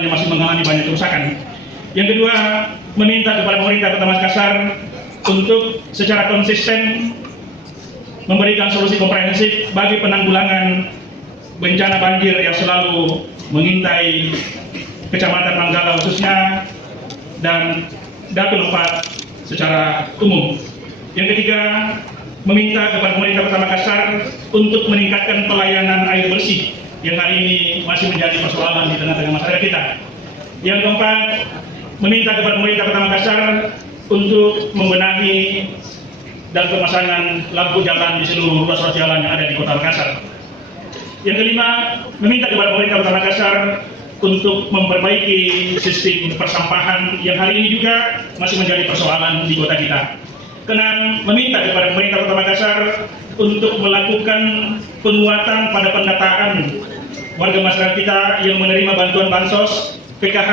yang masih mengalami banyak kerusakan. Yang kedua, meminta kepada pemerintah Kota Makassar untuk secara konsisten memberikan solusi komprehensif bagi penanggulangan bencana banjir yang selalu mengintai Kecamatan Manggala khususnya dan Datu Lompat secara umum. Yang ketiga, meminta kepada pemerintah Kota Makassar untuk meningkatkan pelayanan air bersih yang hari ini masih menjadi persoalan di tengah-tengah masyarakat kita. Yang keempat, meminta kepada pemerintah Kota Makassar untuk membenahi dan pemasangan lampu jalan di seluruh ruas jalan yang ada di Kota Makassar. Yang kelima, meminta kepada pemerintah Kota Makassar untuk memperbaiki sistem persampahan yang hari ini juga masih menjadi persoalan di kota kita. Keenam, meminta kepada pemerintah Kota Makassar untuk melakukan penguatan pada pendataan warga masyarakat kita yang menerima bantuan bansos, PKH,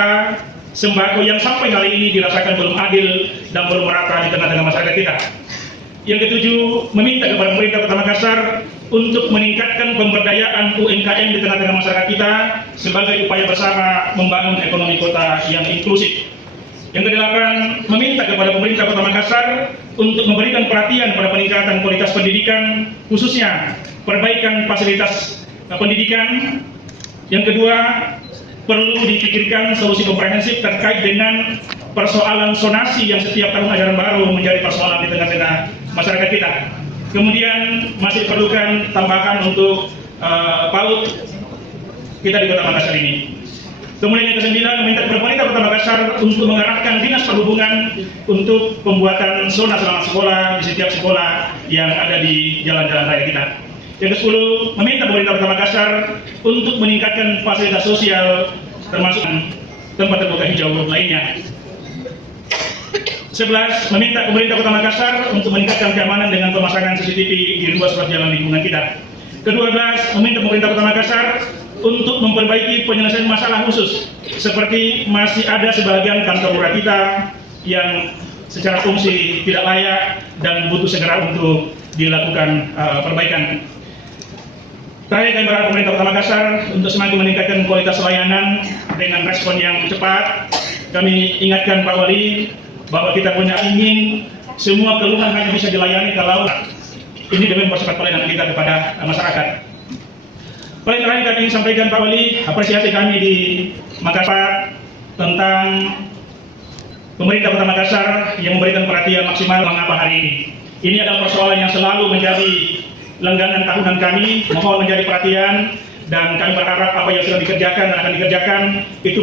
sembako yang sampai hari ini dirasakan belum adil dan belum merata di tengah-tengah masyarakat kita. Yang ketujuh, meminta kepada pemerintah Kota Makassar untuk meningkatkan pemberdayaan UMKM di tengah-tengah masyarakat kita sebagai upaya bersama membangun ekonomi kota yang inklusif. Yang kedelapan, meminta kepada pemerintah Kota Makassar untuk memberikan perhatian pada peningkatan kualitas pendidikan, khususnya perbaikan fasilitas pendidikan. Yang kedua, perlu dipikirkan solusi komprehensif terkait dengan persoalan zonasi yang setiap tahun ajaran baru menjadi persoalan di tengah-tengah masyarakat kita. Kemudian masih diperlukan tambahan untuk PAUD kita di Kota Makassar ini. Kemudian yang kesembilan, meminta kepada pemerintah Kota Makassar untuk mengarahkan Dinas Perhubungan untuk pembuatan zona selamat sekolah di setiap sekolah yang ada di jalan-jalan raya kita. Yang ke-10, meminta pemerintah Kota Makassar untuk meningkatkan fasilitas sosial termasuk tempat terbuka hijau lainnya. 11, meminta pemerintah Kota Makassar untuk meningkatkan keamanan dengan pemasangan CCTV di ruas-ruas jalan lingkungan kita. Ke-12, meminta pemerintah Kota Makassar untuk memperbaiki penyelesaian masalah khusus seperti masih ada sebagian kantor lurah kita yang secara fungsi tidak layak dan butuh segera untuk dilakukan perbaikan. Terakhir, kami berharap pemerintah Kota Makassar untuk semakin meningkatkan kualitas layanan dengan respon yang cepat. Kami ingatkan Pak Wali bahwa kita punya ingin semua keluhan hanya bisa dilayani kalau ini demi mempercepat pelayanan kita kepada masyarakat. Paling terakhir kami ingin sampaikan Pak Wali, apresiasi kami di Makassar tentang pemerintah Kota Makassar yang memberikan perhatian maksimal mengapa hari ini. Ini adalah persoalan yang selalu menjadi langganan tahunan kami, mohon menjadi perhatian dan kami berharap apa yang sudah dikerjakan dan akan dikerjakan itu